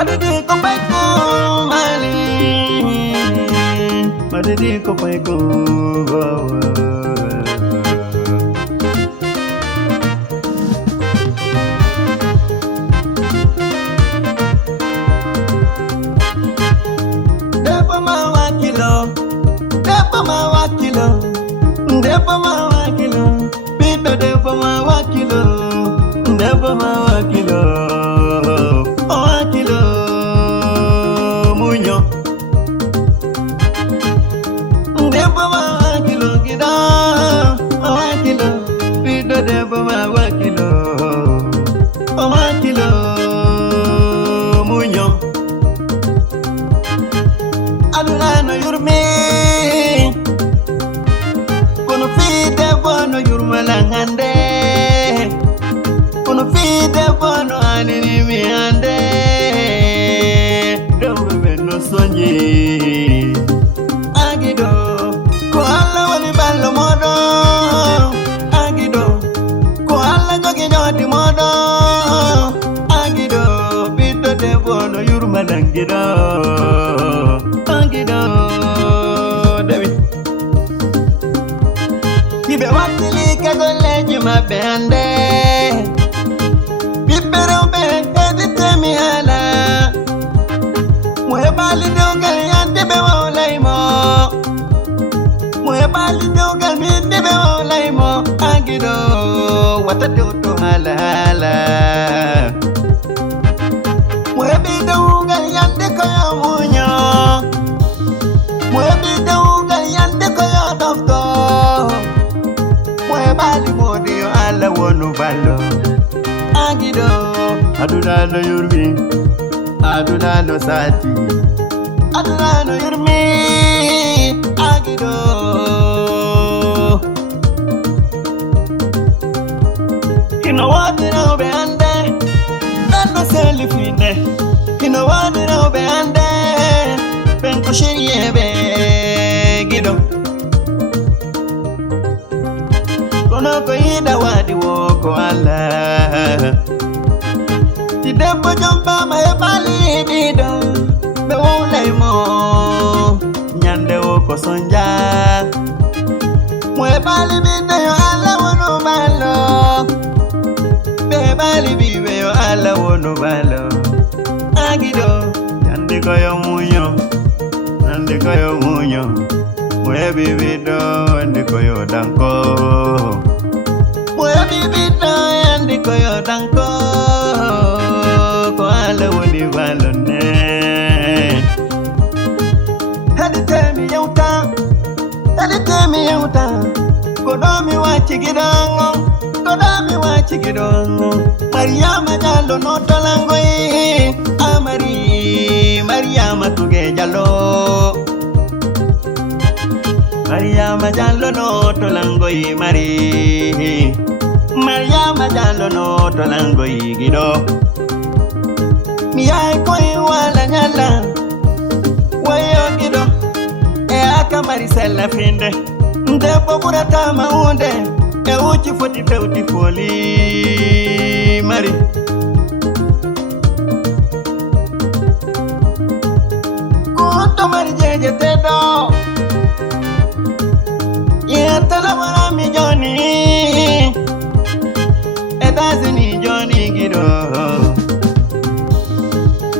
Madidi ko pai ko mali, madidi ko pai ko. Depo mawakilo, depo mawakilo, pito depo mawakilo, depo mawakilo, mawakilo, munyo. Depo mawakilo gida, mawakilo, pito depo mawakilo, mawakilo, munyo. Adulano yurme, kono fide bono yurmalangande, kono fide bono anini mi ande, dobe beno sonji, agido, ko alla wali ballo modo, agido, ko alla jogi nyodi modo, agido, fide de bono yurmalangido. David Kibe wakili kagoleji mabende Bibero be edite mi hala Muhebali dogal yante be wolaimo Muhebali dogal minde be wolaimo Agido watatoto hala hala Muhebi dogal yante koyo munyo Muhebi dogal yante koyo dofto Muhebali modi yo ala wonu balo Agido Adunano yurmi Adunano sati Adunano yurmi Agido Kino wadina ube ande Nano selifine Kino wadina ube ande Penko shiriebe gido Kono ko ida wadi woko ala Ti debbo jomba ma e bali bido Be wulay mo Nyande woko sonja Mo e bali bido yo ala wono balo Be bali bibe yo ala wono balo Agido Nyande koyo munyo Ande koyo munyo Mwe bibido ande koyo danko Mwe bibido ande koyo danko Ko ala woni balone Hadi temi yauta Kodomi wachi gidongo Mariama jalo no tolangoi Amari Mariama tuge jalo Mariama jalo no tolangoi mari Mariama jalo no tolangoi gido Miyai koi wala nyala Wayo gido E aka marisela finde Ndepo burata maunde E uchi foti feuti foli Mari Kuto mari jeje tedo Yetala wala mi joni Edazini joni gido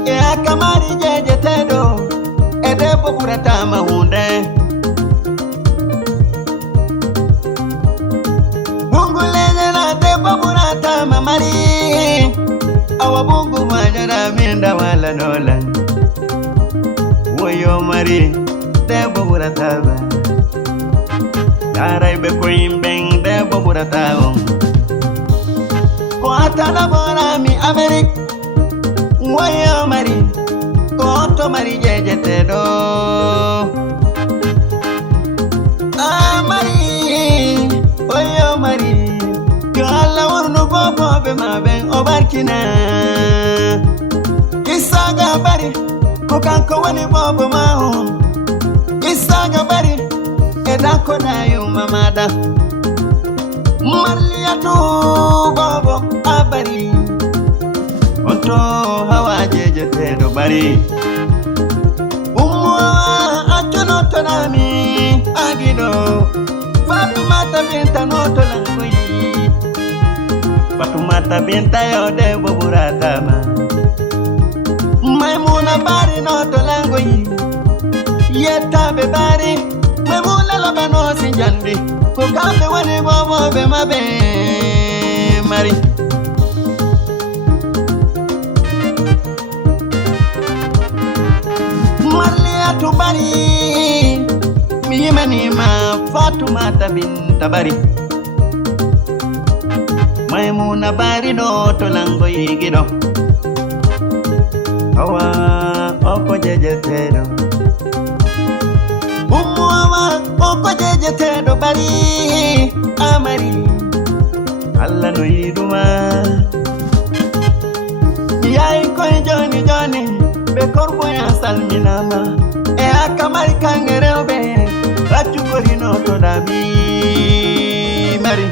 E aka mari jeje tedo Edepo burata maunde Mari awabungu majara minda wala nola Woyo mari debo burataba Darai be koimbeng debo burataba Ko atala bora mi Amerik Woyo mari Ko to mari jeje tedo Mari Woyo mari Yalla warno bobo be maben obarkina Isaga bari kukanko wani bobo maho Isaga bari edako dayo mamada Marliya tu bobo abari Onto hawa jeje tedo bari umwa achono tonami agido Fatoumata Binta noto langoyi Fatoumata Binta yode boburatama Maimuna bari noto langoyi Yetabe bari Maimuna labano sinjandi Kukabe wani bobo be mabe mari Malia tubari Miyimanima Fatoumata Binta bari Maimuna bari noto langoyi gido Awa oko jejetedo Umuawa oko jejetedo bari Amari Allah no yiduma Yai koy joni joni Be korbo ya salminama E akamari kangerebe Rachu korino to dami Mari